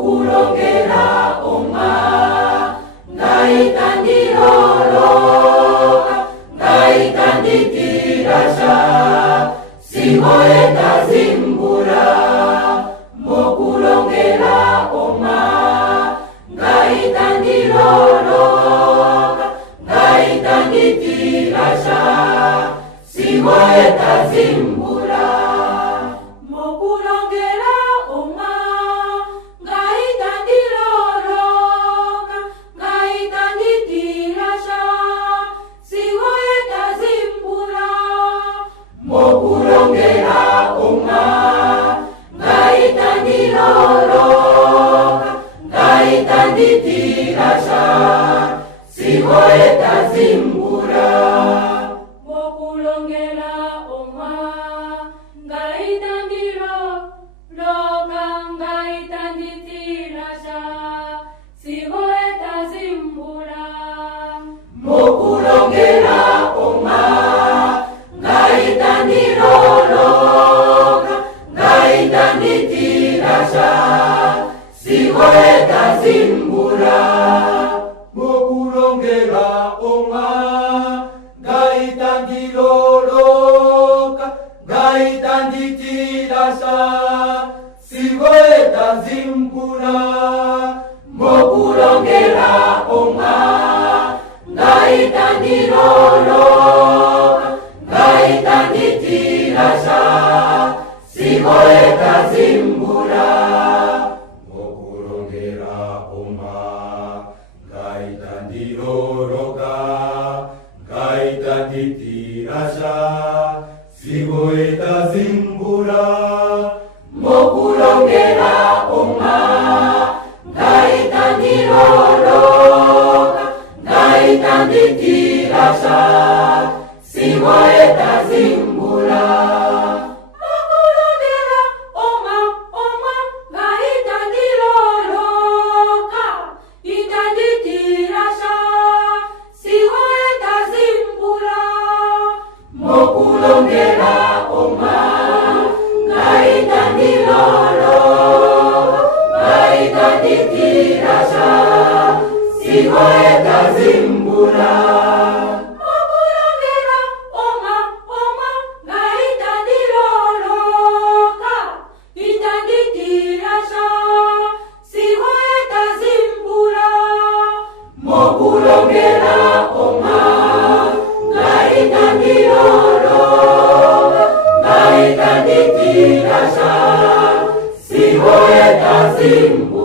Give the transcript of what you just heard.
mokulongela oma ngaitandiroloka ngaitanditirasha simoeta zimbura mokulongela oma ngaitandiroloka ngaitanditirasha simoeta zimbura mokulongela oma ngaitandiroloka ngaitanditirasha simoeta zimbura mokulongela oma ngaitandiroloka ngaitanditirasha simoeta zimbura mokulongela oma ngaitandiroloka ngaitanditirasha simoeta zimbura mokulongela oma ngaitandiroloka ngaitanditirasha simoeta zimbura mokulongela oma ngaitandiroloka ngaitanditirasha simoeta zimbura mokulongela oma ngaitandiroloka ngaitanditirasha simoeta zimbura mokulongela oma ngaitandiroloka ngaitanditirasha simoeta zimbura mokulongela oma ngaitandiroloka ngaitanditirasha simoeta zimbura mokulongela oma ngaitandiroloka ngaitanditirasha simoeta zimbura mokulongela oma ngaitandiroloka ngaitanditirasha simoeta zimbura mokulongela oma ngaitandiroloka ngaitanditirasha simoeta zimbura mokulongela oma ngaitandiroloka ngaitanditirasha simoeta zimbura